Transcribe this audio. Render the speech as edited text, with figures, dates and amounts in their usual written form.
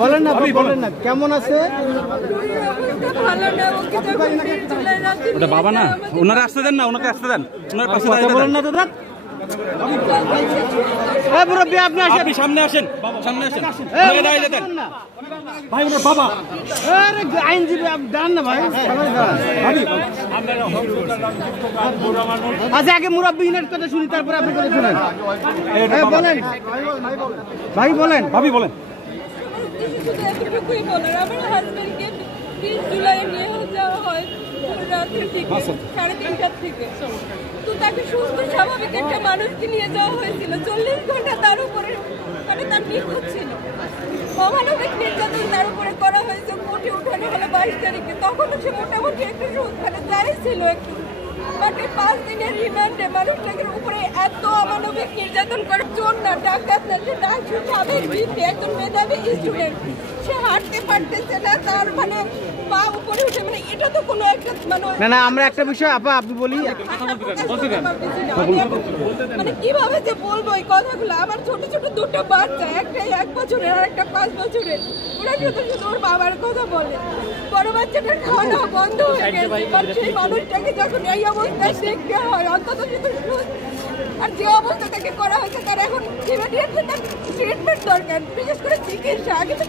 বলেন না, বলেন না, কেমন আছে? ওটা বাবা না, ওনারা আসতে দেন না, ওনাকে আসতে দেন, ওনার পাশে বলেন না দাদা। আপনি সামনে আসেন, সামনে আসেন, দাঁড়িয়ে দেন ভাই, ওনার বাবা আইনজীবী দেন না ভাই। আচ্ছা, আগে মুরব্বীদের কথা শুনি, তারপরে আপনি কথা শুনেন। বলেন ভাই, বলেন ভাবি, বলেন। আমার হাজবেন্ডকে 20 জুলাই নিয়ে যাওয়া হয় রাতের দিকে 3:30টার থেকে। তো তাকে সুস্থ স্বাভাবিক একটা মানুষকে নিয়ে যাওয়া হয়েছিল, 40 ঘন্টা তার উপরে মানে তার নিখোঁজ ছিল। অমানবিক নির্যাতন তার উপরে করা হয়েছে, কোর্টে উঠানো হলো 22 তারিখে। তখনও সে মোটামুটি একটু মানে চাইছিল একটু, বাট 5 দিনের রিমান্ডে মানুষটাকে উপরে এত অমানবিক নির্যাতন করে। চোর না, ডাকাত না, সে ডাকসু স্বামীর বৃদ্ধি, একজন মেধাবী স্টুডেন্ট। সে হাঁটতে পারতেছে না, তার মানে পা উপরে উঠে, মানে এটা তো কোনো একটা মানে না, আমরা একটা বিষয় আপনি বলি, মানে কিভাবে যে বলবো এই কথাগুলো। আমার ছোট ছোট দুটো বাচ্চা, একটা 1 বছরের আর একটা 5 বছরের। ওরা শুধু শুধু ওর বাবার কথা বলে। বড় বাচ্চাটার খাওয়া দাওয়া বন্ধ হয়ে গেছে। সেই মানুষটাকে যখন এই অবস্থায় দেখতে হয়, অন্তত আর যে অবস্থা তাকে করা হয়েছে, তার এখন ইমিডিয়েটলি তার ট্রিটমেন্ট দরকার, বিশেষ করে চিকিৎসা। আগে তো